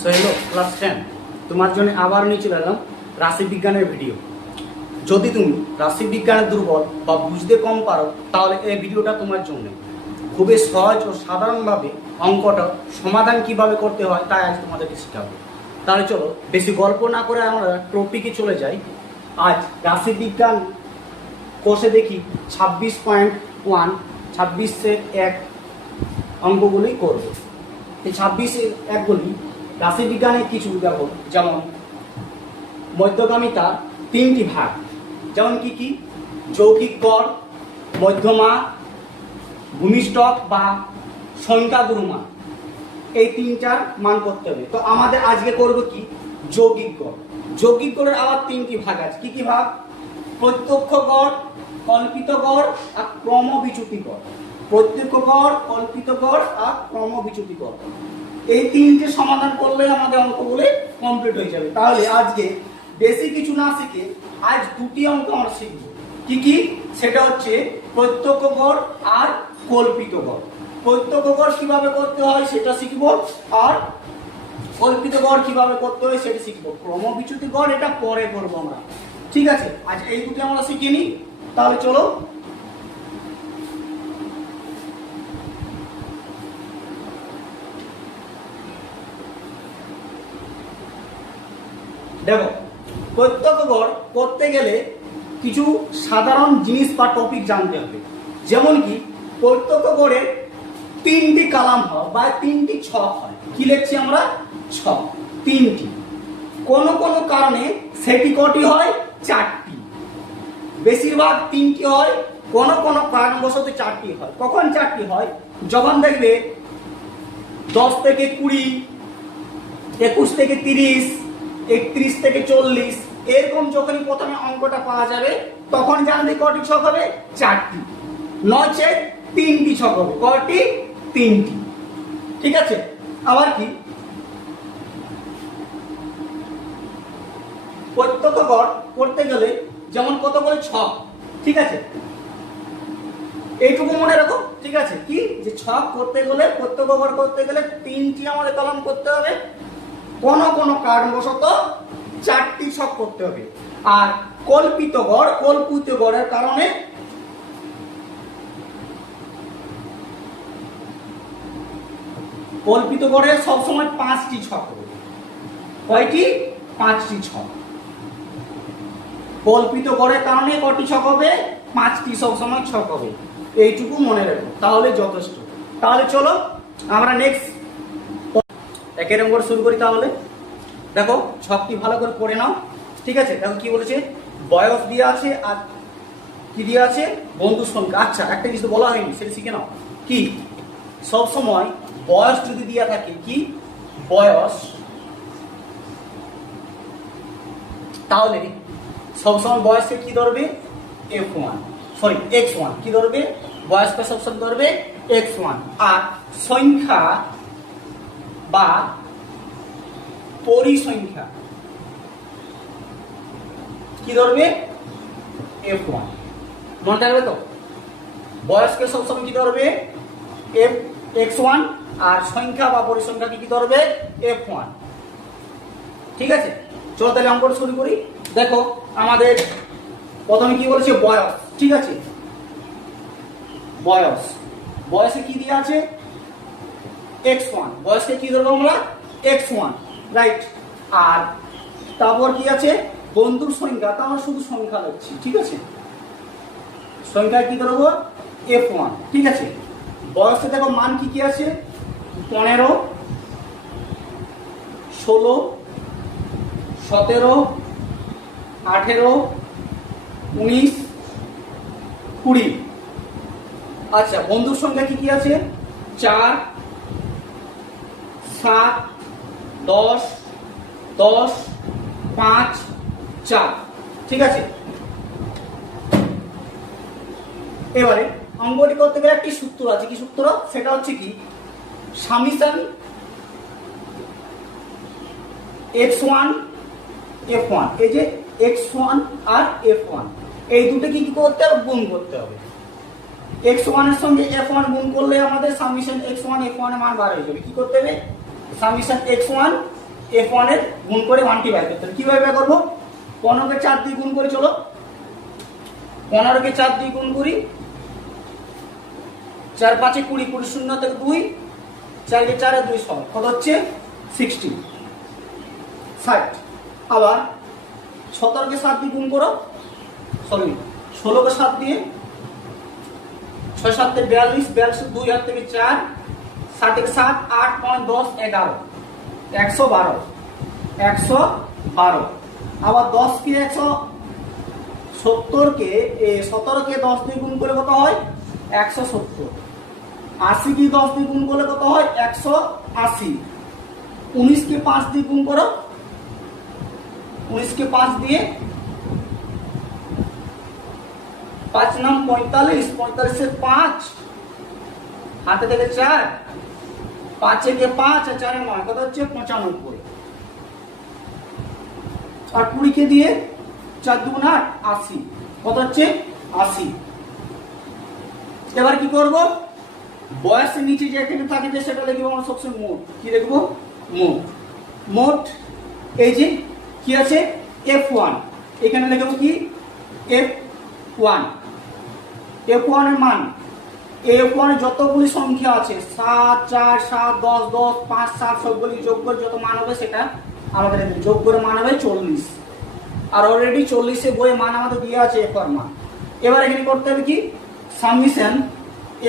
So hello class 10 তোমার জন্য আবার নিয়ে চলে এলাম রাশিবিজ্ঞানের ভিডিও। যদি তুমি রাশিবিজ্ঞানে দুর্বল বা বুঝতে কম পারো তাহলে এই ভিডিওটা তোমার জন্য। খুবই সহজ ও সাধারণভাবে অঙ্কটা সমাধান কিভাবে করতে হয় তাই আজ তোমাদেরকে শেখাবো। তাহলে চলো বেশি গল্প না করে আমরা টপিকে চলে যাই। আজ রাশিবিজ্ঞান কোর্সে দেখি 26.1 26-1 অঙ্কগুলি করব। এই 26-1গুলি রাশিবিজ্ঞানের কিছু দেখো, যেমন মধ্যগামিতার 3টি ভাগ, যেমন কি যৌগিক গড়, মধ্যমা, ভূমিষ্ঠক বা সংখ্যা গুরুমান, এই 3টার মান করতে হবে। তো আমাদের আজকে করব কি যৌগিক গড়। যৌগিক গড়ের আবার 3টি ভাগ আছে। কি ভাগ? প্রত্যক্ষ গড়, কল্পিত গড় আর ক্রমবিচ্যুতি গড়। প্রত্যক্ষ গড়, কল্পিত গড় আর ক্রমবিচ্যুতি গড়, এই 3টে সমাধান করলে আমাদের অঙ্কগুলো কমপ্লিট হয়ে যাবে। তাহলে আজকে বেশি কিছু না শিখে আজ 2টি অঙ্ক আমরা শিখব। কি সেটা হচ্ছে প্রত্যক্ষ গড় আর কল্পিত গড়। প্রত্যক্ষ গড় কিভাবে করতে হয় সেটা শিখব, আর কল্পিত গড় কিভাবে করতে হয় সেটা শিখব। ক্রমবিচ্যুতি গড় এটা পরে করব আমরা, ঠিক আছে? আজ এই দুটি আমরা শিখে নিই। তাহলে চলো দেখো, প্রত্যক্ষ গড় করতে গেলে কিছু সাধারণ জিনিস বা টপিক জানতে হবে। যেমন কি প্রত্যক্ষ গড়ের 3টি কলাম হয় বা 3টি ছক হয়। কি লিখছি আমরা? ছক 3টি। কোন কারণে সেটি কটি হয়? 4টি। বেশিরভাগ 3টি হয়, কোন কারণবশত 4টি হয়। কখন 4টি হয়? যখন দেখবে 10 থেকে 20, 21 থেকে 30, 31 থেকে 40, এরকম যখনই প্রথমে অঙ্কটা পাওয়া যাবে তখন জানবে কটি ছক হবে? 4টি। নচেত 3টি ছক হবে। কটি? 3টি। ঠিক আছে? আবার কি প্রত্যক্ষ গড় করতে গেলে যেমন কতগুলো ছক, ঠিক আছে, এইটুকু মনে রাখো, ঠিক আছে? কি যে ছক করতে গেলে, প্রত্যক্ষ গড় করতে গেলে 3টি আমাদের কলম করতে হবে, কোন কারণবশত 4টি ছক করতে হবে। আর কল্পিত গড়ের কারণে কল্পিত গড়ে সবসময় 5টি ছক হবে। কয়টি? 5টি ছক। কল্পিত গড়ের কারণে কটি ছক হবে? 5টি সবসময় ছক হবে। এইটুকু মনে রাখো, তাহলে যথেষ্ট। তাহলে চলো আমরা নেক্সট 1 নম্বর শুরু করি। তাহলে দেখো ছকটি ভালো করে পড়ে নাও, ঠিক আছে? দেখো কি বলেছে, বয়স দিয়ে আছে আর কি দিয়ে আছে? বন্ধুর সংখ্যা। আচ্ছা, একটা কিছু বলা হয়নি, সেটা শিখে নাও। কি সব সময় বয়স যদি দেওয়া থাকে, কি বয়স, তাহলে সবসময় বয়সকে কি ধরবে? x1 কি ধরবে? বয়সকে সবসময় ধরবে x1। আর সংখ্যা বা পরিসংখ্যা কি ধরবে? f1। মনে থাকবে তো? বয়সকে সবসময় কি ধরবে? x1, আর সংখ্যা বা পরিসংখ্যাকে কি ধরবে? f1। ঠিক আছে, চলো তাহলে অঙ্কটা শুরু করি। দেখো আমাদের প্রথমে কি বলেছে? বয়স, ঠিক আছে? বয়সে কি দিয়ে আছে? x1। বয়সকে কি ধরবো আমরা? x1, right. আর তারপর কি আছে? বন্ধুর সংখ্যা, তা আমরা শুধু সংখ্যা লিখছি, ঠিক আছে? সংখ্যা কি ধরবো? f1, ঠিক আছে? বয়সে দেখো মান কি আছে? 15, 16, 17, 18, 19, 20। আচ্ছা, বন্ধুর সংখ্যা কি আছে? 4, 7, 10, 10, 5, 4, ঠিক আছে? এবারে অঙ্কটি করতে গেলে একটি সূত্র আছে। কি সূত্র? সেটা হচ্ছে কি সামিশন x1 f1। এই যে x1 আর f1, এই দুটো কি করতে হবে? গুণ করতে হবে। x1 এর সঙ্গে f1 গুণ করলে আমাদের সামিশন x1 f1 এর মান বার হয়ে যাবে। কি করতে হবে? সামিশন x1 F1 এর গুণ করে মানটি বের করতে হবে। কিভাবে বের করবো? 15 কে 4 দিয়ে গুণ করে, চলো 15 কে 4 দিয়ে গুণ করি, 4 5 20, 20 শূন্য থেকে 2, 4 কে 4 2 6, কত হচ্ছে 60। আবার 17 কে 7 দিয়ে গুণ করো, সরি 16 কে 7 দিয়ে, 6 7 তে 42, 42 2 হাত থেকে 4, 7 থেকে 7 8 5 10 11, 112, 112। আবার 10 কে 170 কে 17 কে 10 দিয়ে গুণ করে কত হয় 170। 80 কে 10 দিয়ে গুণ করলে কত হয় 180। 19 কে 5 দিয়ে গুণ করো, 19 কে 5 দিয়ে 5 নাম 45, 45 এর 5 হাতে থেকে 4, 5 কে 5 আর 4 এর 9, কত হচ্ছে 95। আর 20 কে দিয়ে 4 2 8, 80, কত হচ্ছে 80। এবার কি করব? বয়সের নিচে যে এখানে থাকে যে সেটা লিখবো আমরা সবসময় মোট। কি লিখবো? মোট। মোট এই যে কি আছে F1, এখানে লিখবো কি F1। F1 এর মান, F1 এ যতগুলি সংখ্যা আছে 7 4 7 10 10 5 7 সবগুলি যোগ করে যত মান হবে সেটা আমাদের যোগ করে মান হবে 40। আর অলরেডি 40 এ বইয়ে মান আমাদের দেওয়া আছে F1 মান। এবার এখানে করতে হবে কি সামেশন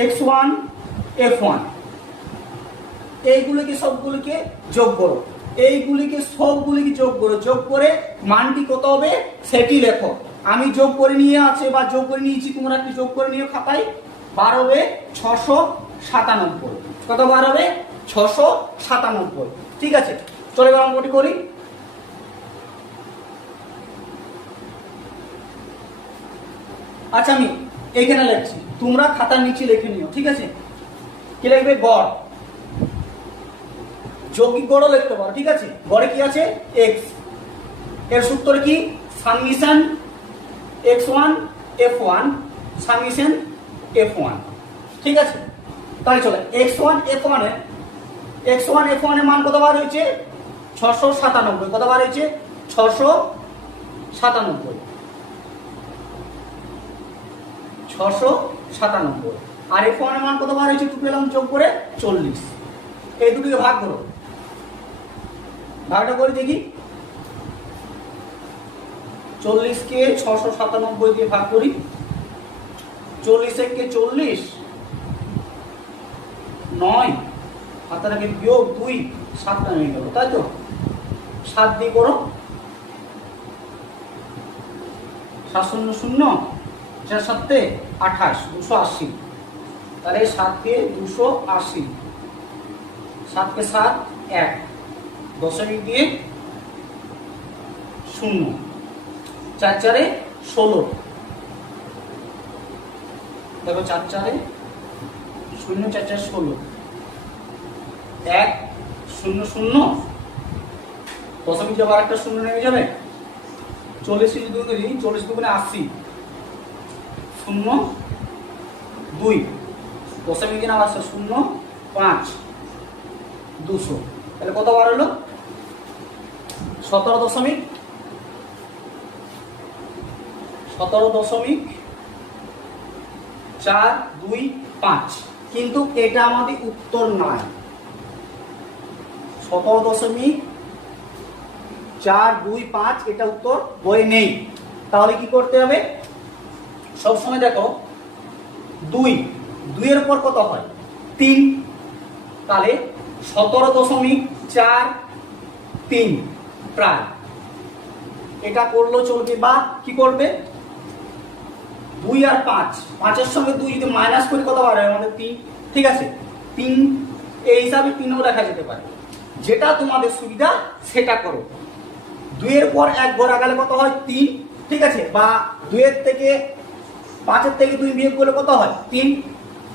x1 f1, এইগুলিকে সবগুলিকে যোগ করো, এইগুলিকে সবগুলিকে যোগ করো, যোগ করে মানটি কত হবে সেটি লেখো। আমি যোগ করে নিয়ে আছে বা যোগ করে নিয়েছি, তোমরা একটু যোগ করে নিও খাতায়। 12 হবে 697। কত 12 হবে 697। ঠিক আছে, চলো এবার অঙ্কটি করি। আচ্ছা আমি এইখানে লিখছি, তোমরা খাতার নিচে লিখে নিও। ঠিক আছে, কি লিখবে? গড়। যৌগিক গড়ও লিখতে পারো। ঠিক আছে, গড়ে কি আছে x, এর সূত্র কি summation x1 f1 summation f1। ঠিক আছে, তাহলে চলো x1 f1 এর মান কত বার হয়েছে 697। কত বার হয়েছে 697। 697। আর f1 এর মান কত বার হয়েছে একটু পেলাম যোগ করে 40। এই দুটোকে ভাগ করো, ভাগটা করে দেখি। 40 কে 697 দিয়ে ভাগ করি। 40 কে 40 9 হাতের আগে বিয়োগ 2 7টা হয়ে গেল, তাই তো 7 দিয়ে করো। 7 0 0 4 7 28 280। তাহলে 7 কে 280, 7 কে 7 1 দশমিক দিয়ে 0, 4 4 16। দেখো 4 4 0 4 4 16 1 0 0 দশমিক যাবার একটা 0 নেমে যাবে। 40 যদি 2 করি 40 2 80 0 2 দশমিক দিন আবার 0 5 200। তাহলে কত বার হলো 17.425। কিন্তু এটা আমাদের উত্তর নয়। 17.425 এটা উত্তর বই নেই। তাহলে কি করতে হবে? সবসময় দেখো 2 এর উপর কত হয় 3, তাহলে 17.43 প্রায় এটা করলেও চলবে। বা কি করবে 2 আর 5, 5 এর সঙ্গে 2 যদি মাইনাস করি কত বার হয় আমাদের 3। ঠিক আছে, 3 এই হিসাবে 3ও লেখা যেতে পারে, যেটা তোমাদের সুবিধা সেটা করো। 2 এর পর 1 ঘর আগালে কত হয় 3। ঠিক আছে, বা 2 এর থেকে 5 এর থেকে 2 বিয়োগ করলে কত হয় 3।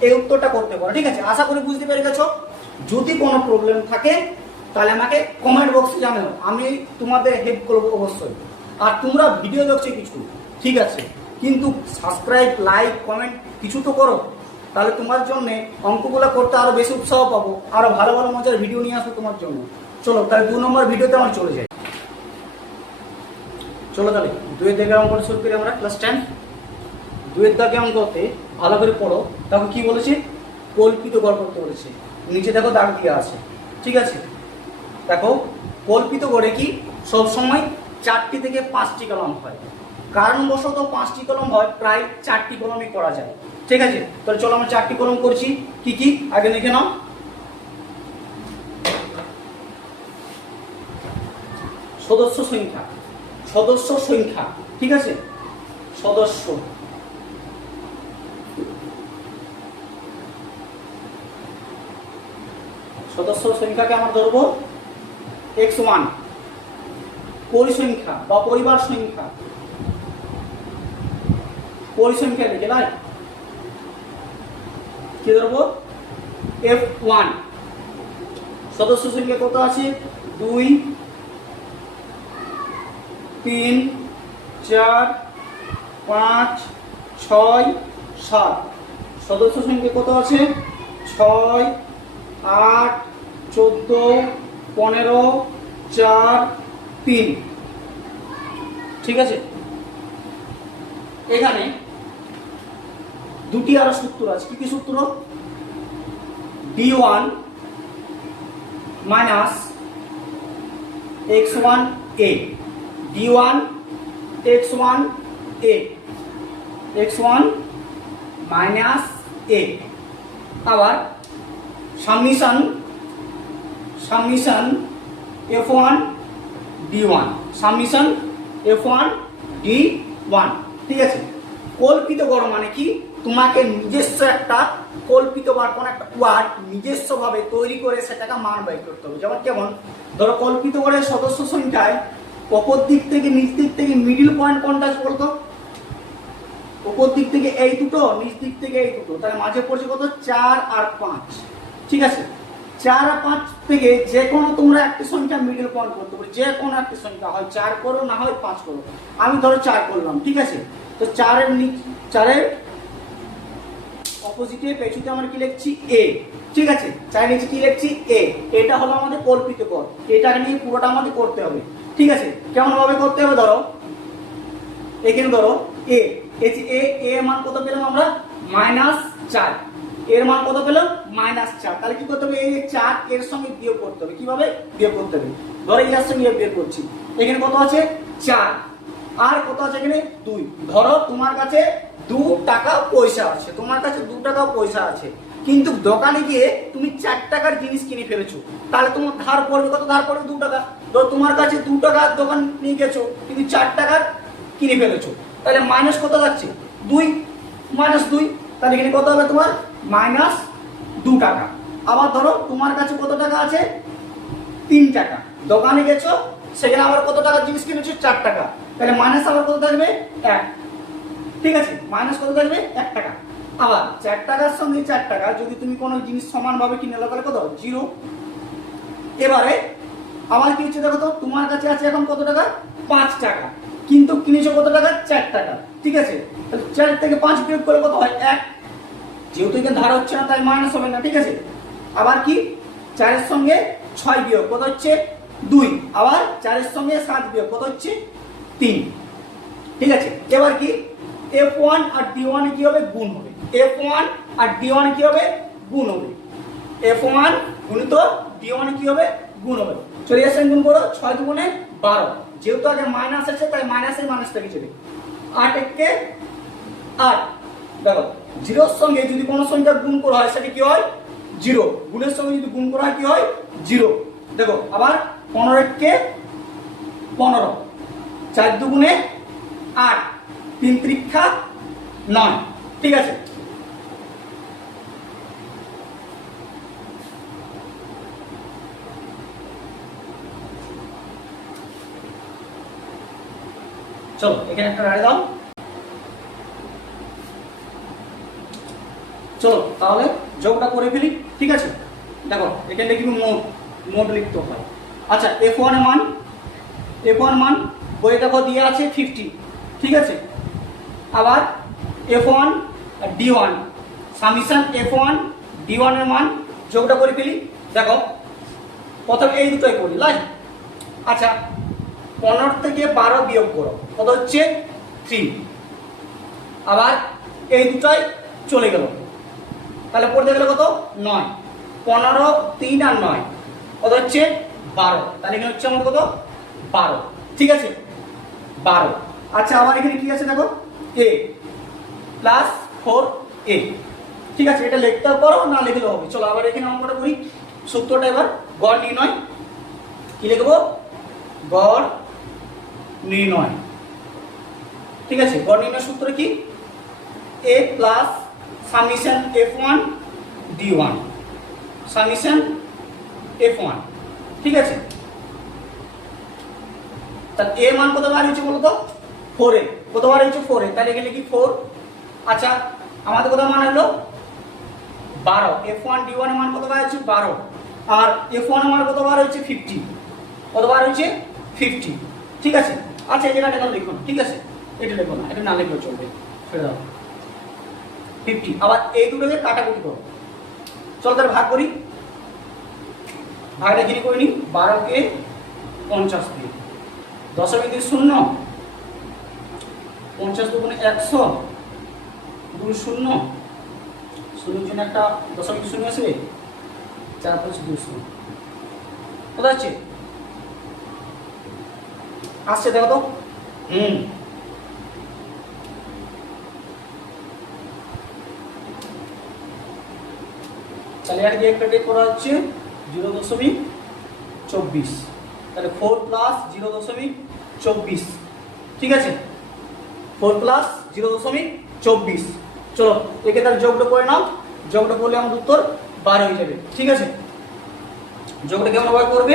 এই উত্তরটা করতে পারো। ঠিক আছে, আশা করি বুঝতে পেরে গেছো। যদি কোনো প্রবলেম থাকে তাহলে আমাকে কমেন্ট বক্সে জানাও, আমি তোমাদের হেল্প করবো অবশ্যই। আর তোমরা ভিডিও দেখছো কিছু, ঠিক আছে, কিন্তু সাবস্ক্রাইব লাইক কমেন্ট কিছু তো করো, তাহলে তোমার জন্য অঙ্কগুলো করতে আরো বেশি উৎসাহ পাবো, আরো ভালো ভালো মজার ভিডিও নিয়ে আসবো তোমার জন্য। চলো তাহলে 2 নম্বর ভিডিওতে আমরা চলে যাই। চলো তাহলে 2 এর দাগে অঙ্ক শুরু করি আমরা ক্লাস 10। 2 এর দাগে অঙ্কতে ভালো করে পড়ো। দেখো কি বলেছে, কল্পিত গড় করতে বলেছে। নিচে দেখো দাগ দেওয়া আছে, ঠিক আছে। দেখো কল্পিত গড়ে কি সব সময় 4টি থেকে 5টি কলম হয়, কারণবশত 5টি কলম হয়, প্রায় 4টি কলমই করা যায়, ঠিক আছে। তাহলে চলো আমরা 4টি কলম করছি। কি কি আগে লিখে নাও। সদস্য সংখ্যা, সদস্য সংখ্যা, ঠিক আছে। সদস্য সদস্য সংখ্যাকে আমরা ধরবো x1। পরিসংখ্যা বা পরিবার সংখ্যা, পরিসংখ্যা লিখে নাই কি ধরবো f1। সদস্য সংখ্যা কত আছে 2 3 4 5 6 7। সদস্য সংখ্যা কত আছে 6 8 14 15 4 3, ঠিক আছে। এখানে দুটি আরো সূত্র আছে। কি কি সূত্র? d1 minus x1a, d1 x1a, x1 minus a। আবার summation f1 d1, summation f1 d1, ঠিক আছে। কল্পিত গড় মানে কি, তোমাকে নিজস্ব একটা কল্পিত বা কোন একটা ওয়ার্ড নিজস্ব ভাবে তৈরি করে সেটাকে মান বের করতে হবে। যেমন কেমন, ধরো কল্পিত গড়ের সদস্য সংখ্যায় উপর দিক থেকে নিচ দিক থেকে মিডল পয়েন্ট কোনটা আছে বলতো? উপর দিক থেকে এই দুটো, নিচ দিক থেকে এই দুটো, তাহলে মাঝে পড়ছে কত 4 আর 5, ঠিক আছে। 4 আর 5 থেকে যে কোনো তোমরা একটি সংখ্যা মিডল পয়েন্ট করতে পারো, যে কোনো একটি সংখ্যা, হয় 4 করো না হয় 5 করো। আমি ধরো 4 করলাম, ঠিক আছে। তো 4 এর অপোজিটে পেছুতে আমরা কি লিখছি a, ঠিক আছে। 4 নিচে কি লিখছি a। এটা হলো আমাদের কল্পিত গড়, এটা নিয়ে পুরোটা আমাদের করতে হবে, ঠিক আছে। কেমন ভাবে করতে হবে, ধরো এখানে ধরো a, এই যে a এর মান কত পেলাম আমরা -4, এর মান কত পেলাম -4। তাহলে কি করতে হবে, এই 4 এর সঙ্গে বিয়োগ করতে হবে। কিভাবে বিয়োগ করতে হবে, ধরো এর সঙ্গে বিয়োগ করছি। এখানে কত আছে 4 আর কত আছে এখানে 2। ধরো তোমার কাছে 2 টাকা পয়সা আছে, তোমার কাছে 2 টাকা পয়সা আছে, কিন্তু দোকানে গিয়ে তুমি 4 টাকার জিনিস কিনে ফেলেছো। তাহলে তোমার ধার পড়বে কত? ধার পড়বে 2 টাকা। ধরো তোমার কাছে 2 টাকার দোকান নিয়ে গেছো, কিন্তু 4 টাকার কিনে ফেলেছো, তাহলে মাইনাস কত যাচ্ছে 2, -2। তাহলে এখানে কত হবে তোমার -2 টাকা। আবার ধরো তোমার কাছে কত টাকা আছে 3 টাকা, দোকানে গেছো, সেখানে আবার কত টাকার জিনিস কিনেছো 4 টাকা, তাহলে মাইনাস আবার কত থাকবে 1, ঠিক আছে। মাইনাস কত থাকবে 1 টাকা। আবার 4 টাকার সঙ্গে 4 টাকা যদি তুমি কোনো জিনিস সমানভাবে কিনে নাও তাহলে কত 0। এবারে আবার কি হচ্ছে দেখো তো, তোমার কাছে আছে এখন কত টাকা 5 টাকা, কিন্তু কিনেছো কত টাকা 4 টাকা, ঠিক আছে। তাহলে 4 থেকে 5 বিয়োগ করে কত হয় 1, যেহেতু এখানে ধার হচ্ছে না তাই মাইনাস হবে না, ঠিক আছে। আবার কি 4 এর সঙ্গে 6 বিয়োগ কত হচ্ছে 2, আবার 4 এর সঙ্গে 7 বিয়োগ কত হচ্ছে 3, ঠিক আছে। এবার কি f1 আর d1 কি হবে গুণ হবে, f1 আর d1 কি হবে গুণ হবে, f1 গুণিত d1 কি হবে গুণ হবে। চলে আসেন গুণ করো, 6 দুগুণে 12, যেহেতু আগে মাইনাস আছে তাই মাইনাসের মাইনাস থেকে যাবে। 8 একে 8, দেখো 0 এর সঙ্গে যদি কোনো সংখ্যা গুণ করা হয় সেটা কি হয় 0, গুণের সঙ্গে যদি গুণ করা হয় কি হয় 0। দেখো আবার 15 একে 15, 4 দুগুণে 8, 3 ত্রিক্ষা 9, ঠিক আছে। চলো এখানে একটা রাড়ে দাও। চলো তাহলে যোগটা করে ফেলি, ঠিক আছে। দেখো এখানে লিখবি মোট লিখতে হয়। আচ্ছা f1 এর মান বইয়ে দেখো দিয়ে আছে 50, ঠিক আছে। আবার f1 আর d1, সামেশন f1 d1 এর মান যোগটা করে ফেলি। দেখো প্রথমে এই দুটোই করি লাই। আচ্ছা 15 থেকে 12 বিয়োগ করো, কত হচ্ছে 3। আবার এই দুটোই চলে গেল, তাহলে পড়তে গেলে কত 9। 15, 3 আর 9 কত হচ্ছে 12। তাহলে এখানে হচ্ছে আমার কত 12। ঠিক আছে 12। আচ্ছা আবার এখানে কি আছে দেখো a প্লাস 4a। ঠিক আছে, এটা লিখতে পারো না লিখলেও হবে। চলো আবার এখানে অঙ্কটা করি। সূত্রটা এবার গড় নির্ণয়। কি লিখবো? গড় নির্ণয়। ঠিক আছে, গড় নির্ণয় সূত্র কি? a plus summation f1 d1 summation f1। ঠিক আছে, তাহলে a মান কত বার হয়েছে বলো তো 4 এ। কত বার হয়েছে 4 এ, তাহলে এখানে কি 4। আচ্ছা আমাদের কত মান হলো 12। f1 d1 এর মান কত বার হয়েছে 12, আর f1 এর মান কত বার হয়েছে 50। কত বার হয়েছে 50। ঠিক আছে, আচ্ছা এই জায়গাটা লিখো না, ঠিক আছে এটা লিখো না, এটা না লিখলেও চলবে, ছেড়ে দাও 50। আবার এই দুটোকে কাটাকুটি করো। চলো তাহলে ভাগ করি। ভাগটা কি করে নি? 12 কে 50 দিয়ে, দশমিক দিয়ে 0, 50 দুগুণে 100, 2 0, 0 জন্য একটা দশমিক 0 আসবে, 4 5 200। কত আছে? আসছে দেখো তো। তাহলে এক দিয়ে একটা ডেট করা হচ্ছে 0.24। তাহলে 4 প্লাস 0.24। ঠিক আছে, 4 প্লাস 0.24। চলো একে তার যোগটা করে নাও। যোগটা করলে আমাদের উত্তর 12 হয়ে যাবে। ঠিক আছে, যোগটা কেমন ভাবে করবে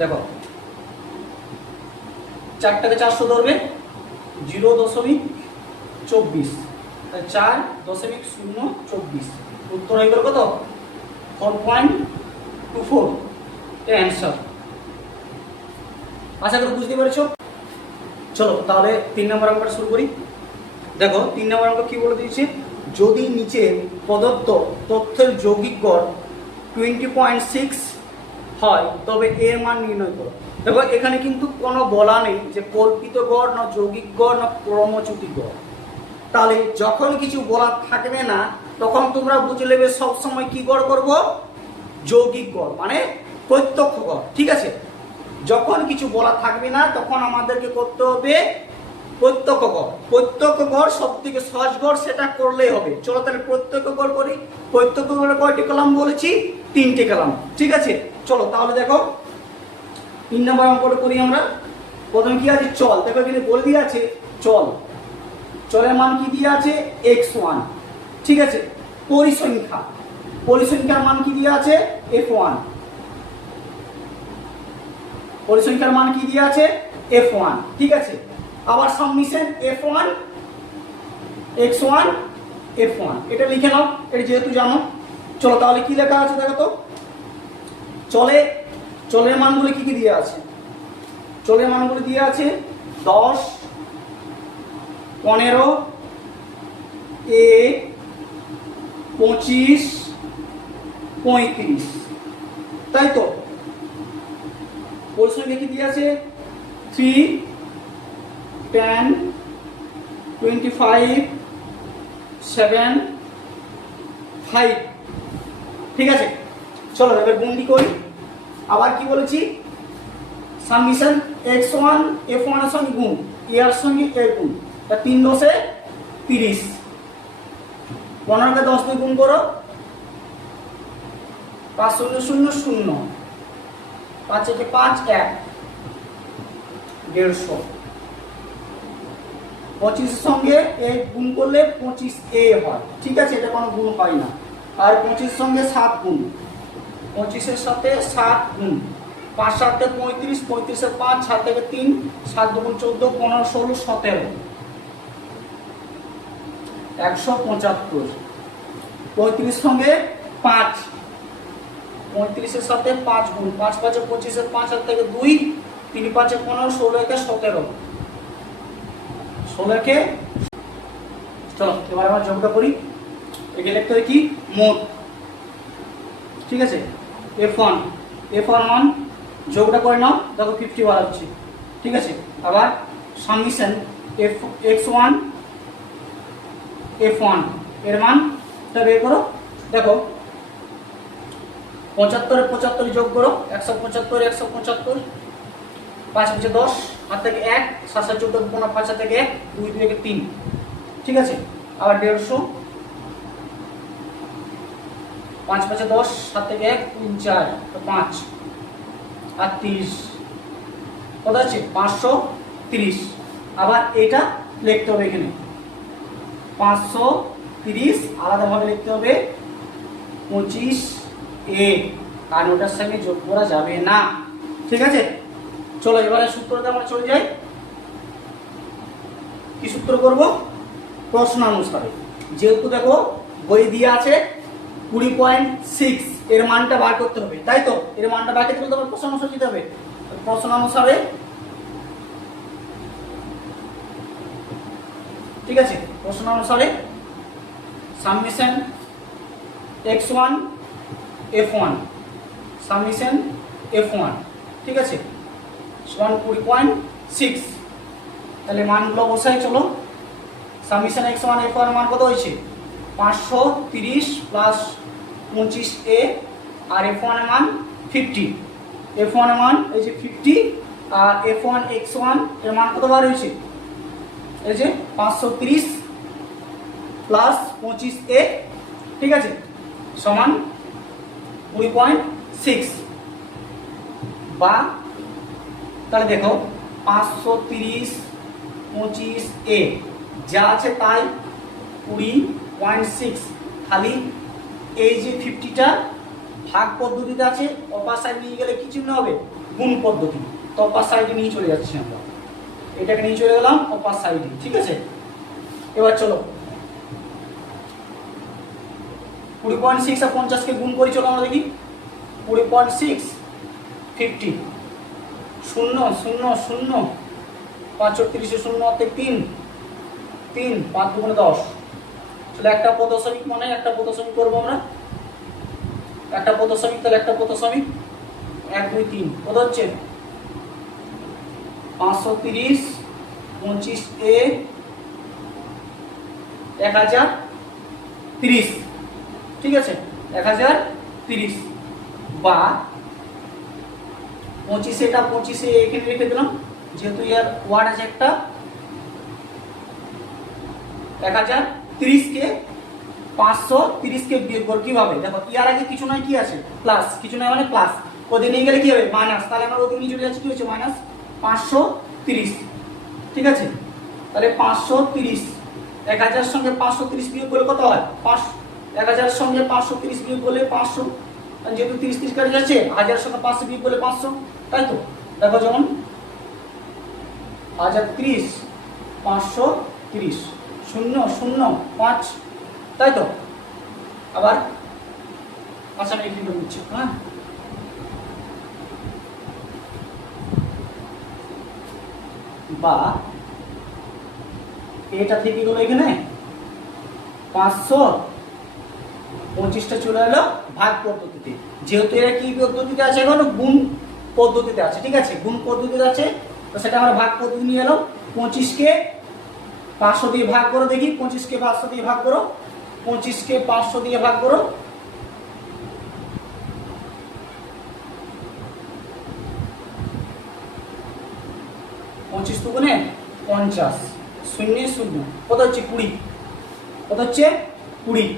দেখো, 4টাকে 400 ধরবে, 0.24, 4.024। উত্তর হয়ে গেল কত 4.24 এর অ্যান্সার। আশা করি বুঝতে পেরেছো। চলো তাহলে 3 নম্বর অঙ্কটা শুরু করি। দেখো 3 নম্বর অঙ্ক কি বলে দিয়েছে, যদি নিচে প্রদত্ত তথ্যের যৌগিক গড় 20.6 হয় তবে এর মান নির্ণয় করো। দেখো এখানে কিন্তু কোনো বলা নেই যে কল্পিত গড় না যৌগিক গড় না ক্রমচ্যুতি গড়। তাহলে যখন কিছু বলা থাকবে না তখন তোমরা বুঝে নেবে সবসময় কি গড় করব, যৌগিক গড় মানে প্রত্যক্ষ গড়। ঠিক আছে, যখন কিছু বলা থাকবে না তখন আমাদেরকে করতে হবে প্রত্যক্ষ গড়। প্রত্যক্ষ গড় সব থেকে সহজ গড়, সেটা করলেই হবে। চলো তাহলে প্রত্যক্ষ গড় করি। প্রত্যক্ষ গড়ে কয়টি কলাম বলেছি? 3টে কলাম। ঠিক আছে, চলো তাহলে দেখো 3 নম্বর অঙ্কটা করি আমরা। প্রথমে কি আছে চল, দেখো এখানে বলে দিয়ে আছে চল, চলের মান কি দিয়ে আছে x1। ঠিক আছে, পরিসংখ্যা, পরিসংখ্যার মান কি দিয়ে আছে f1। পরিসংখ্যার মান কি দিয়ে আছে f1। ঠিক আছে, আবার সামেশন f1 x1 f1 এটা লিখে নাও, এটা যেহেতু জানো। চলো তাহলে কি লেখা আছে দেখো তো, চলের মানগুলো কি কি দিয়ে আছে? চলের মানগুলো দিয়ে আছে 10, 15, a 25, 35, তাই তো। পরিসংখ্যা কি দিয়ে আছে 3, 10, 25, 7, 5। ঠিক আছে, চলো এবার গুণ করি। আবার কি বলেছি, সামেশন x1 f1 এর সঙ্গে গুণ, এর সঙ্গে এর গুণ, তা 3 10 30। 15 কে 10 দিয়ে গুণ করো, 5 0 0 0, 5 1 5 1, 150। 25 এর সঙ্গে এ গুণ করলে 25a হয়। ঠিক আছে, এটা কোনো গুণ হয় না। আর 25 এর সঙ্গে 7 গুণ, 25 এর সাথে 7 গুণ, 5 7 35, 35 এর 5, 7 থেকে 3, 7 2 14, 15 16 17, 175। 35 সঙ্গে 5, 35 এর সাথে 5 গুণ, 5 5 25 এর 5, 7 থেকে 2, 3 5 15, 16 একে 17, 16 কে। চলো এবার আমরা যোগটা করি। একে লিখতে হয় কি মোট। ঠিক আছে, F1 মান যোগটা করে নাও, দেখো 50 বার হচ্ছে, ঠিক আছে। আবার সামেশন x1 F1 এর মানটা বের করো, দেখো 75 যোগ করো, 175 5 5 10, হাত থেকে 1, 7 7 14 15, 5 থেকে 1, 2 2 থেকে 3, ঠিক আছে। আবার 150, 5 5 10, 7 থেকে 1, 3 4, তো 5 আর 30, কত আছে 530। আবার এটা লিখতে হবে এখানে 530, আলাদাভাবে লিখতে হবে 25a, কারণ ওটার সঙ্গে যোগ করা যাবে না, ঠিক আছে। চলো এবারে সূত্রটা আমরা চলে যাই। কি সূত্র করব? প্রশ্নানুসারে। যেহেতু দেখো বই দিয়ে আছে 20.6, এর মানটা বার করতে হবে, তাই তো। এর মানটা বার করতে হবে, প্রশ্নানুসারে দিতে হবে। প্রশ্নানুসারে, ঠিক আছে। প্রশ্নানুসারে summation x1 F1, summation F1, ঠিক আছে, সমান 20.6। তাহলে মানগুলো বসাই, চলো। সামেশন x1 F1 মান কত হয়েছে? 530 প্লাস 25a, আর F1 এর মান 50। F1 এর মান এই যে 50, আর F1 x1 এর মান কত বার হয়েছে? এই যে 530 প্লাস 25a, ঠিক আছে, সমান 20.6। বা তাহলে দেখো 530 25a যা আছে তাই 20.6, খালি এই যে 50টা ভাগ পদ্ধতিতে আছে, অপার সাইড নিয়ে গেলে কি চিহ্ন হবে? গুণ পদ্ধতি। তো অপার সাইডে নিয়ে চলে যাচ্ছি আমরা, এটাকে নিয়ে চলে গেলাম অপার সাইডে, ঠিক আছে। এবার চলো 20.6 আর 50 কে গুণ করি, চলো আমরা দেখি। 20.6 50 0 0 0 35 0 অর্থে 3 3 5 2 10। চলো একটা পদসমিক মানে একটা পদসমিক করবো আমরা, একটা পদসমিক। তাহলে একটা পদসমিক 1 2 3 কত হচ্ছে? 530 25a 1030, ঠিক আছে, 1030। বা 25 এটা 25 এখানে রেখে দিলাম, যেহেতু ইয়ার ওয়ার্ড আছে একটা। 1030 কে 530 কে বিয়োগ করব কিভাবে? দেখো ইয়ার আগে কিছু নয়, কি আছে? প্লাস, কিছু নয় মানে প্লাস, ওদিকে নিয়ে গেলে কি হবে? মাইনাস। তাহলে আমরা ওদিকে নিয়ে চলে যাচ্ছি, কি হচ্ছে? মাইনাস 530, ঠিক আছে। তাহলে 530, 1000 সঙ্গে 530 বিয়োগ করলে কত হয়? 1000 সঙ্গে 530 বিয়োগ করলে 500, যেহেতু 30 30 কাটে যাচ্ছে, 1000 সঙ্গে 500 বিয়োগ করলে 500, তাই তো। দেখো যেমন 1030 530 0 0 5, তাই তো। আবার আচ্ছা আমি এখানে বুঝছি, হ্যাঁ। বা এটা থেকে গেল এখানে 525টা চলে এলো ভাগ পদ্ধতিতে। যেহেতু এরা কি পদ্ধতিতে আছে? এখন গুণ পদ্ধতিতে আছে, ঠিক আছে। গুণ পদ্ধতিতে আছে, তো সেটা আমরা ভাগ পদ্ধতি নিয়ে এলাম। 25 কে 500 দিয়ে ভাগ করো, দেখি 25 কে 500 দিয়ে ভাগ করো, 25 কে 500 দিয়ে ভাগ করো। 25 দুগুণে 50, 0 0, কত হচ্ছে? 20, কত হচ্ছে? 20,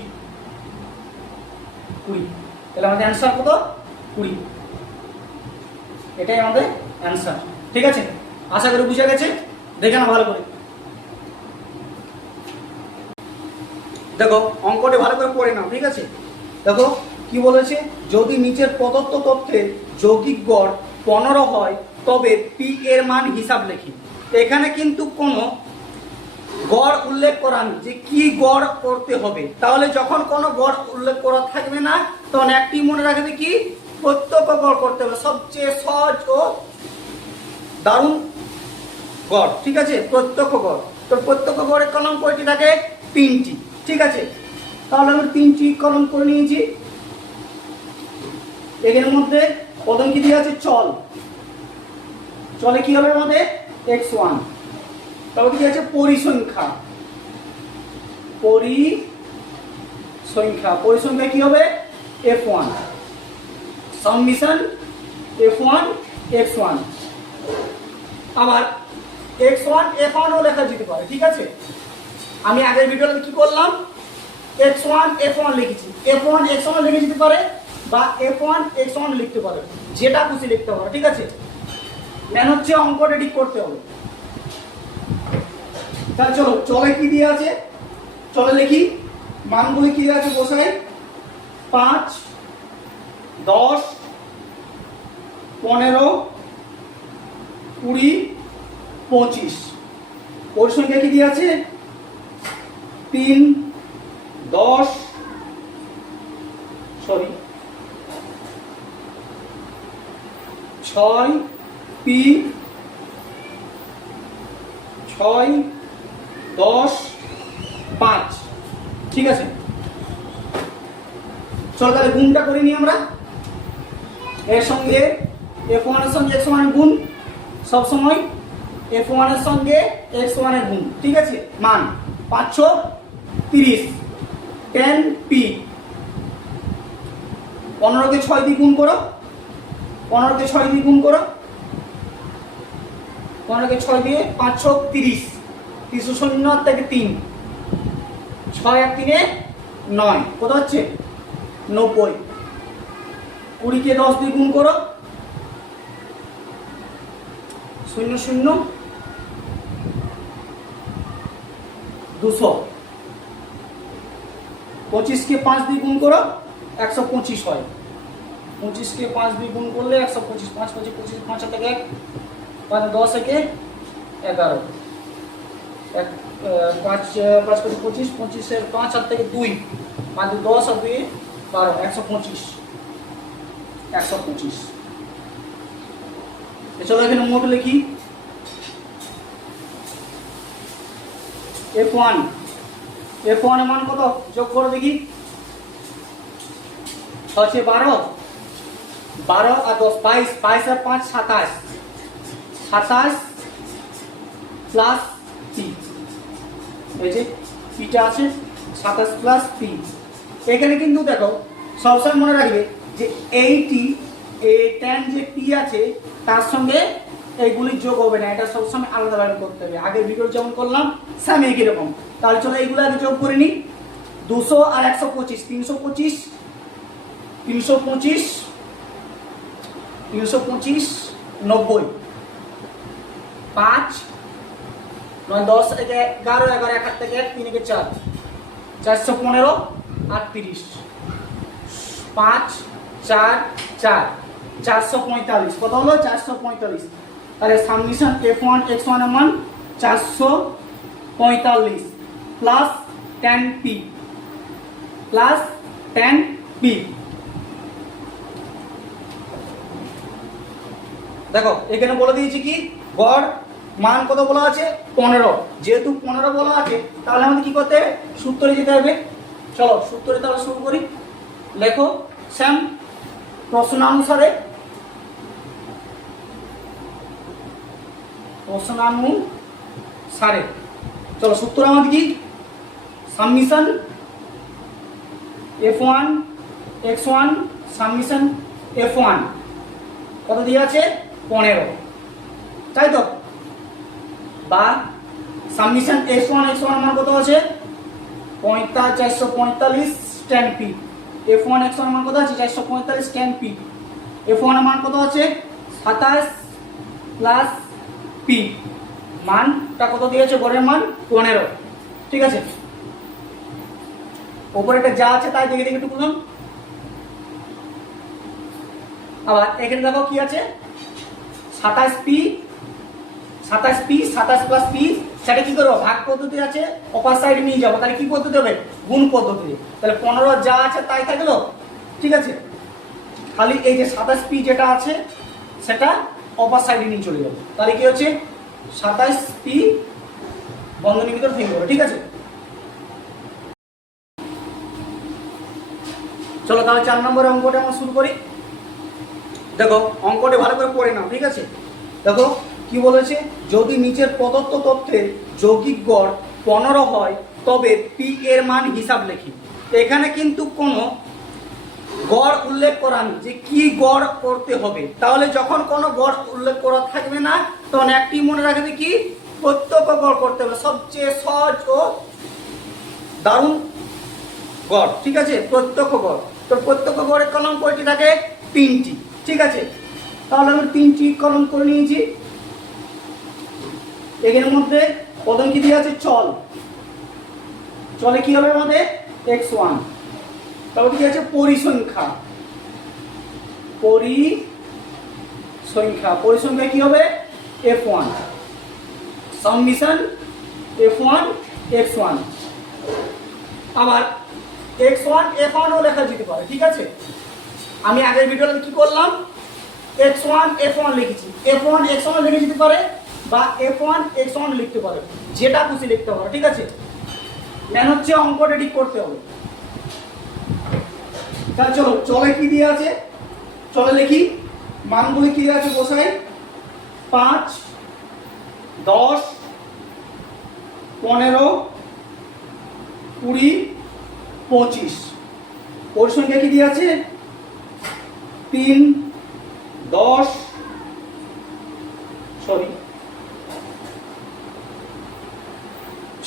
20। তাহলে আমাদের অ্যান্সার কত? 20। এটাই আমাদের অ্যান্সার, ঠিক আছে। আশা করি বুঝে গেছে, দেখে না ভালো করে। দেখো অঙ্কটা ভালো করে পড়ে নাও, ঠিক আছে। দেখো কি বলেছে? যদি নিচের প্রদত্ত তথ্যের যৌগিক গড় 15 হয় তবে পি এর মান হিসাব লিখি। এখানে কিন্তু কোনো গড় উল্লেখ করা নেই যে কি গড় করতে হবে। তাহলে যখন কোনো গড় উল্লেখ করা থাকবে না, তখন একটি মনে রাখবে, কি? প্রত্যক্ষ গড় করতে হবে, সবচেয়ে সহজ ও দারুণ গড়, ঠিক আছে, প্রত্যক্ষ গড়। তো প্রত্যক্ষ গড়ের কলম কয়টি থাকে? 3টি, ঠিক আছে। তাহলে আমি 3টি কলম করে নিয়েছি। এখানের মধ্যে প্রথম কি দিয়ে আছে চল, চলে কি হবে আমাদের x1, তারপর কি আছে পরিসংখ্যা, পরিসংখ্যা কি হবে f1, সাবমিশন f1 x1, আবার x1 f1 ও লেখা যেতে পারে, ঠিক আছে। আমি আগের ভিডিওতে কি করলাম, x1 f1 লিখেছি, f1 x1 লিখে যেতে পারে বা f1 x1 লিখতে পারে, যেটা খুশি লিখতে পারে, ঠিক আছে। মেন হচ্ছে অঙ্কটা ঠিক করতে হবে। তাহলে চলো চলে কি দিয়ে আছে, চলে লিখি মানগুলি কি আছে বসাই, 5 10 15 20 25, পরিসংখ্যা কি দিয়ে আছে 3 10 6 p 6 10 5, ঠিক আছে। চলো তাহলে গুণটা করে নিই আমরা, এর সঙ্গে f1 এর সঙ্গে x1 এর গুণ সব সময় f1 এর সঙ্গে x1 এর গুণ, ঠিক আছে। মান 5 30 10p, 15 কে 6 দিয়ে গুণ করো, 15 কে 6 দিয়ে গুণ করো, 15 কে 6 দিয়ে 5 30, 30 শূন্য থেকে 3, 6 আর 3 9, কত হচ্ছে 90, 20 কে 10 দিয়ে গুণ করো, 0 0 200, 25 কে 5 দিয়ে গুণ করো 125 হয়, 25 কে 5 দিয়ে গুণ করলে 125, 5 25 25, 5 থেকে 1, 5 10 থেকে 11, 5 5 25 25 এর 5 আর থেকে 2, 5 10 আর 2 12, 125 125। চলো এখানে মোট লিখি, f1 এর মান কত যোগ করে দেখি, 6 12 12 আর 10 22, 22 আর 5 27, 27 প্লাস p, এই যে পিটা আছে 27 প্লাস p। এখানে কিন্তু দেখো সবসময় মনে রাখবে যে এইটি tan যে p আছে তার সঙ্গে এইগুলি যোগ হবে না, এটা সবসময় আলাদাভাবে করতে হবে। আগের ভিডিও যেমন করলাম সেম একই রকম। তাহলে চলো এইগুলো আগে যোগ করে নিই, 200 আর 125 325 325 325 90, 5 9 10 থেকে 11 11 1 থেকে 1 3 থেকে 4 415 আর 30, 5 4 4 445, কত হলো 445। তাহলে সাবমিশন f1 x1 এর মান 445 প্লাস 10p প্লাস 10p। দেখো এখানে বলে দিয়েছি কি গড় মান কত বলা আছে 15, যেহেতু 15 বলা আছে তাহলে আমাদের কি করতে হবে সূত্রে যেতে হবে। চলো সূত্রে তাহলে শুরু করি, লেখো স্যাম প্রশ্নানুসারে চলো সূত্র আমাদের কি submission f1 x1 submission f1 কত দিয়ে আছে 15, তাই তো, বা সাবমিশন f1 x1 মান কত আছে 445 10p, f1 x1 মান কত আছে 445 10p, f1 মান কত আছে 27 প্লাস p, মানটা কত দিয়েছে গড়ের মান 15, ঠিক আছে। উপরেটা যা আছে তাই দেখে দেখে একটু করলাম। আবার এখানে দেখো কি আছে 27p 27 প্লাস p, সেটা কি করবো ভাগ পদ্ধতি আছে অপার সাইডে নিয়ে যাবো, তাহলে কি পদ্ধতি হবে গুণ পদ্ধতি। তাহলে 15 যা আছে তাই থাকলো, ঠিক আছে। খালি এই যে 27p যেটা আছে সেটা অপার সাইডে নিয়ে চলে যাবে, তাহলে কি হচ্ছে 27p বন্ধনীর ভিতর থেকে যাবে, ঠিক আছে। চলো তাহলে 4 নম্বরের অঙ্কটা আমরা শুরু করি। দেখো অঙ্কটা ভালো করে পড়ে নাও, ঠিক আছে? দেখো কি বলেছে, যদি নিচের প্রদত্ত তথ্যে যৌগিক গড় 15 হয় তবে পি এর মান হিসাব লিখি। এখানে কিন্তু কোনো গড় উল্লেখ করা নেই যে কি গড় করতে হবে। তাহলে যখন কোনো গড় উল্লেখ করা থাকবে না তখন একটি মনে রাখবে কি, প্রত্যক্ষ গড় করতে হবে, সবচেয়ে সহজ ও দারুণ গড়, ঠিক আছে? প্রত্যক্ষ গড়। তো প্রত্যক্ষ গড়ের কলম কয়টি থাকে? 3টি, ঠিক আছে? তাহলে আমি 3টি কলম করে নিয়েছি। এখানের মধ্যে প্রথম কি দিয়ে আছে? চল। চলে কি হবে আমাদের? x1। তারপর কি আছে? পরিসংখ্যা। পরিসংখ্যা কি হবে? f1। Summation f1 x1। আবার x1 f1 ও লেখা যেতে পারে, ঠিক আছে? আমি আগের ভিডিওতে কি করলাম, x1 f1 লিখেছি, f1 x1 লিখে যেতে পারে বা f1 x1 লিখতে পারে, যেটা খুশি লিখতে পারে, ঠিক আছে? মেন হচ্ছে অঙ্কটা ঠিক করতে হবে। তাহলে চলো, চলে কি দিয়ে আছে? চলে লিখি, মানগুলি কি আছে বসাই। 5, 10, 15, 20, 25। পরিসংখ্যা কি দিয়ে আছে? 3, 10,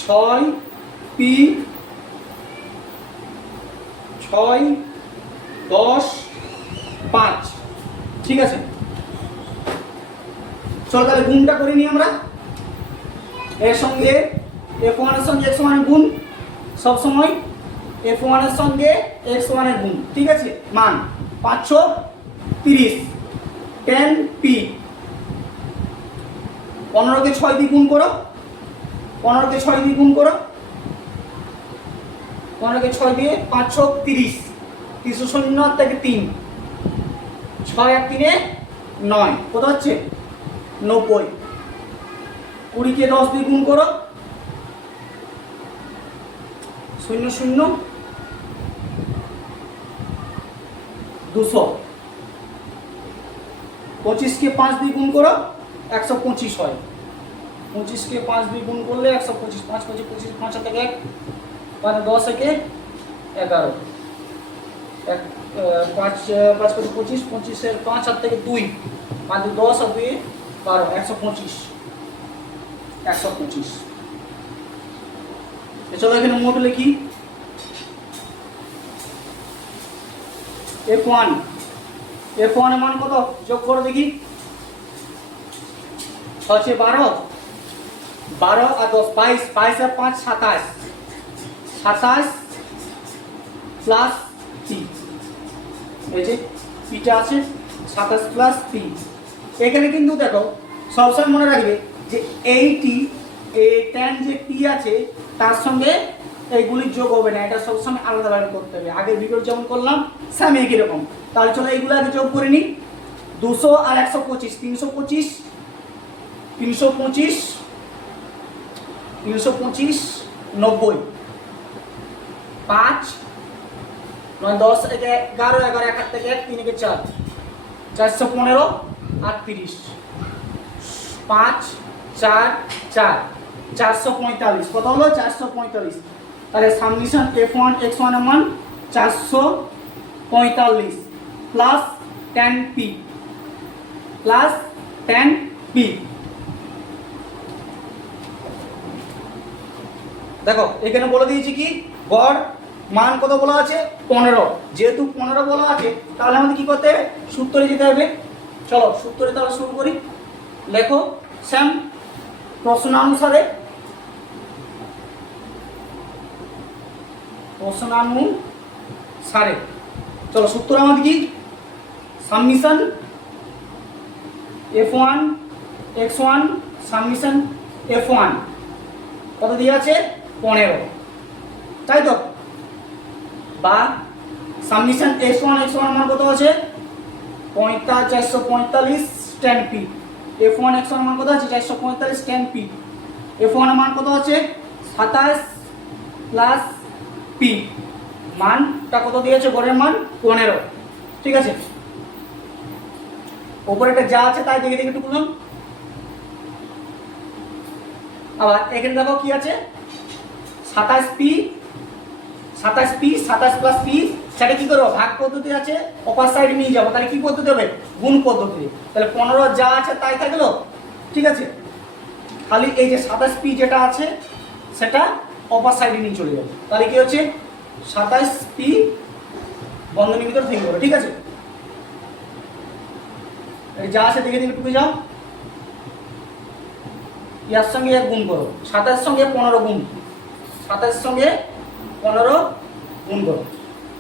6 পি, 6, 10, 5, ঠিক আছে? চলো তাহলে গুণটা করে নিই আমরা। এর সঙ্গে f1 এর সঙ্গে x1 এর গুণ সবসময় f1 এর সঙ্গে x1 এর গুণ, ঠিক আছে? মান 530 10 পি। 15কে 6 দিয়ে গুণ করো, 15কে 6 দিয়ে গুণ করো, 15কে 6 দিয়ে 530, 300 থেকে 3, 6 আর 3 9, কত হচ্ছে? 90। 20কে 10 দিয়ে গুণ করো, 0 0 200। 25কে 5 দিয়ে গুণ করো, 125 হয়। 25কে 5 দিয়ে গুণ করলে 125, 5 25 25, 5 থেকে 1, 5 10 থেকে 11, 5 5 25, 25 এর 5 আর থেকে 2, 5 10 আর 2 12, 125। চলো এখানে মোট লিখি। f1 এর মান কত? যোগ করে দেখি। 6 12, 12 আর 10 22, 22 আর 5 27, 27 প্লাস পি। এই যে পিটা আছে, 27 প্লাস পি। এখানে কিন্তু দেখো সবসময় মনে রাখবে যে এইটি tan যে পি আছে তার সঙ্গে এইগুলি যোগ হবে না, এটা সবসময় আলাদাভাবে করতে হবে। আগের ভিডিও যেমন করলাম সেম একই রকম। তাহলে চলো এইগুলো আগে যোগ করে নিই। 200 আর 125, 325, 325, 325, 90, 5 9 10 থেকে 11, 11 1 থেকে 1, 3 থেকে 4, 415 আর 30, 5 4 4, 445। কত হলো? 445। তাহলে সামেশন f1 x1 এর মান 445 প্লাস 10p, প্লাস 10p। দেখো এখানে বলে দিয়েছি কি, গড় মান কত বলা আছে? 15। যেহেতু 15 বলা আছে তাহলে আমাদের কি করতে হবে? সূত্রে যেতে হবে। চলো সূত্রে তাহলে শুরু করি। লেখো স্যাম প্রশ্নানুসারে, চলো সূত্র আমাদের কি? Summation f1 x1 summation f1 কত দিয়ে আছে? 15, তাই তো? বা সামেশন s1 x1 মান কত আছে? 445 tan p। f1 x1 মান কত আছে? 445 tan p। f1 এর মান কত আছে? 27 প্লাস p। মানটা কত দিয়েছে? গড়ের মান 15, ঠিক আছে? ওপরেটা যা আছে তাই দেখে দেখে একটু করলাম। আবার এখানে দেখো কি আছে 27p 27 প্লাস p, সেটা কি করবো ভাগ পদ্ধতি আছে অপার সাইডে নিয়ে যাবো, তাহলে কি পদ্ধতি হবে গুণ পদ্ধতি। তাহলে 15 যা আছে তাই থাকলো, ঠিক আছে। খালি এই যে 27p যেটা আছে সেটা অপার সাইডে নিয়ে চলে যাবে, তাহলে কি হচ্ছে 27p বন্ধনীর ভিতর থেকে করো, ঠিক আছে। যা আছে দেখে দেখে টুকে যাও, ইয়ার সঙ্গে এক গুণ করো, 27 সঙ্গে 15 গুণ, 27 সঙ্গে 15 গুণ করো,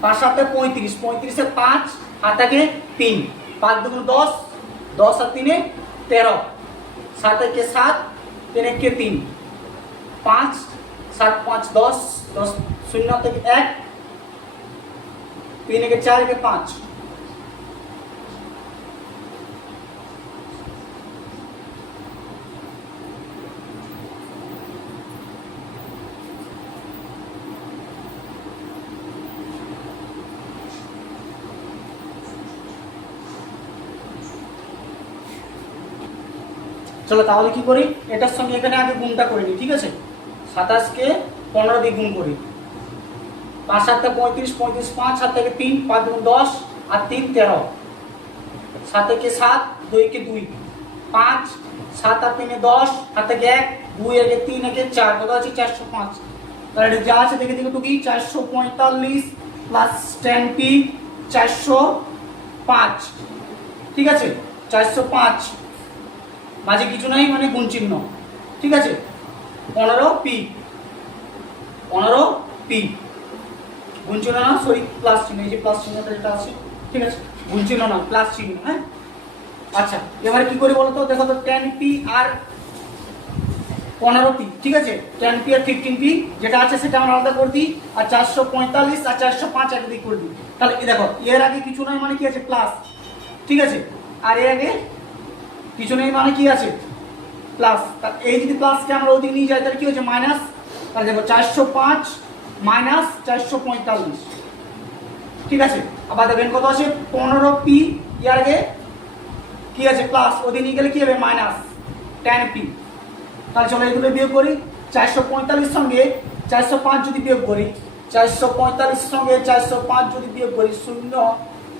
5 7 35, 35 5 আর থাকে 3, 5 2 10, 10 আর 3 13, 7 1 7, 3 1 3, 5 7 5 10, 10 0 থেকে 1, 3 1 4 1 5। চলো তাহলে কি করি, এটার সঙ্গে এখানে আগে গুণটা করে নিই, ঠিক আছে। 27 কে 15 দিয়ে গুণ করি, 5 7 35, 35 5 7 থেকে 3, 5 2 10 আর 3 13, 7 1 7, 2 1 2, 5 7 আর 3 10 আর থেকে 1, 2 1 3 1 4, কত আছে 405। তাহলে যা আছে দেখে দেখে টুকি 445 প্লাস 10p 405, ঠিক আছে। 405 মাঝে কিছু নাই মানে গুণ চিহ্ন, ঠিক আছে। 15p 15p গুণ চিহ্ন না, সরি প্লাস চিহ্ন, এই যে প্লাস চিহ্নটা যেটা আছে, ঠিক আছে, গুণ চিহ্ন না প্লাস চিহ্ন, হ্যাঁ। আচ্ছা এবারে কি করি বলো তো, দেখো তো 10p আর 15p, ঠিক আছে। 10p আর 15p যেটা আছে সেটা আমরা আলাদা করে দিই, আর 445 আর 405 একদিকে করে দিই। তাহলে এই দেখো এর আগে কিছু নয় মানে কি আছে প্লাস, ঠিক আছে, আর এর আগে কিছু নেই মানে কি আছে প্লাস। এই যদি প্লাসকে আমরা ওদিকে নিয়ে যাই তাহলে কি হচ্ছে মাইনাস, তাহলে দেখো 405 মাইনাস 445, ঠিক আছে। আবার দেখেন কত আছে 15p, এর আগে কি আছে প্লাস, ওদিকে নিয়ে গেলে কি হবে মাইনাস 10p। তাহলে চলো এগুলো বিয়োগ করি, 445 সঙ্গে 405 যদি বিয়োগ করি, 445 সঙ্গে 405 যদি বিয়োগ করি 0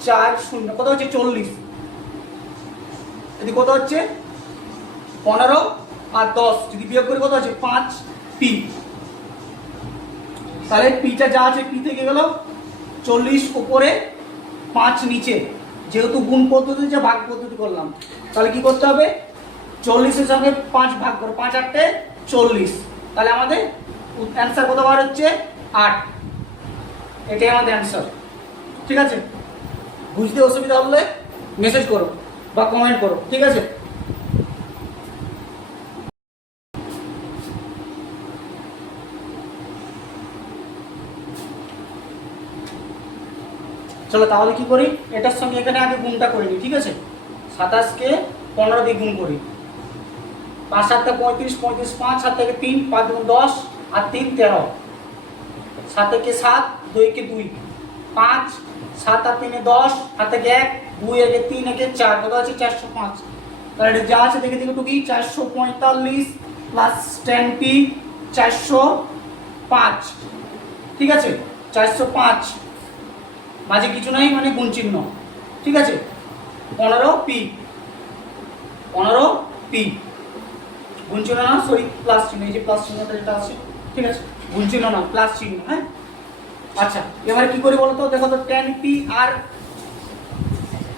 4 0, কত হচ্ছে 40, যদি কত হচ্ছে 15 আর 10 যদি বিয়োগ করি কত হচ্ছে 5p। তাহলে পিটা যা আছে পি থেকে গেল 40 উপরে 5 নিচে, যেহেতু গুণ পদ্ধতি যে ভাগ পদ্ধতি করলাম, তাহলে কি করতে হবে 40 এর সঙ্গে 5 ভাগ করো, 5 8 40, তাহলে আমাদের অ্যান্সার কত বার হচ্ছে 8, এটাই আমাদের অ্যান্সার, ঠিক আছে। বুঝতে অসুবিধা হলে মেসেজ করো বা কমেন্ট করো, ঠিক আছে। চলো তাহলে কি করি, এটার সঙ্গে এখানে আগে গুণটা করে নিই, ঠিক আছে। 27 কে 15 দিয়ে গুণ করি, 5 7 35, 35 5 7 থেকে 3, 5 2 10 আর 3 13, 7 1 7, 2 1 2, 5 7 আর 3 10 আর থেকে 1, 2 1 3 1 4, কত আছে 405। তাহলে যা আছে দেখে দেখে টুকি 445 প্লাস 10p 405, ঠিক আছে। 405 মাঝে কিছু নাই মানে গুণ চিহ্ন, ঠিক আছে। 15p 15p গুণ চিহ্ন না, সরি প্লাস চিহ্ন, এই যে প্লাস চিহ্নটা যেটা আছে, ঠিক আছে, গুণ চিহ্ন না প্লাস চিহ্ন, হ্যাঁ। আচ্ছা এবারে কি করি বলতো, দেখো তো 10p আর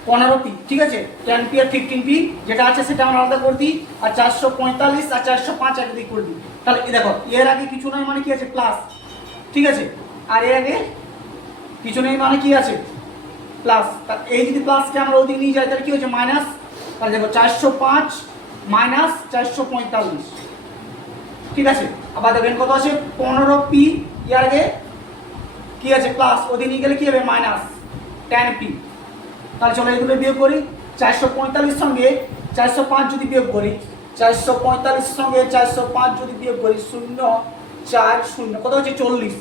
15p, ঠিক আছে। 10p আর 15p যেটা আছে সেটা আমরা আলাদা করে দিই, আর 445 আর 405 একদিকে করে দিই। তাহলে দেখো এর আগে কিছু নয় মানে কি আছে প্লাস, ঠিক আছে, আর এর আগে কিছু নেই মানে কি আছে প্লাস। এই যদি প্লাসকে আমরা ওদিকে নিয়ে যাই তাহলে কি হচ্ছে মাইনাস, তাহলে দেখো 405 মাইনাস 445, ঠিক আছে। আবার দেখবেন কত আছে 15p, এর আগে কি আছে প্লাস, ওদিকে নিয়ে গেলে কি হবে মাইনাস 10p। তাহলে চলো এগুলো বিয়োগ করি, 445 সঙ্গে 405 যদি বিয়োগ করি, 445 সঙ্গে 405 যদি বিয়োগ করি 0 4 0, কত হচ্ছে 40,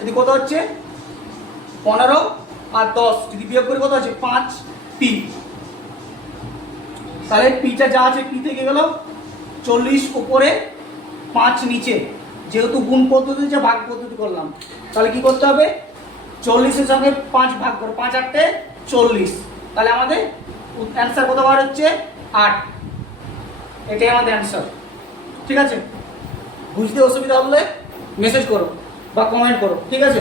এদিকে কত হচ্ছে 15 আর 10 যদি বিয়োগ করি কত হচ্ছে 5p, তাহলে পিটা যা আছে পি থেকে গেল 40 উপরে 5 নিচে, যেহেতু গুণ পদ্ধতি যে ভাগ পদ্ধতি করলাম, তাহলে কি করতে হবে 40-এর সঙ্গে 5 ভাগ করো, 5 8 40, তাহলে আমাদের অ্যান্সার কত বার হচ্ছে 8। এটাই আমাদের অ্যান্সার। ঠিক আছে, বুঝতে অসুবিধা হলে মেসেজ করো বা কমেন্ট করো। ঠিক আছে।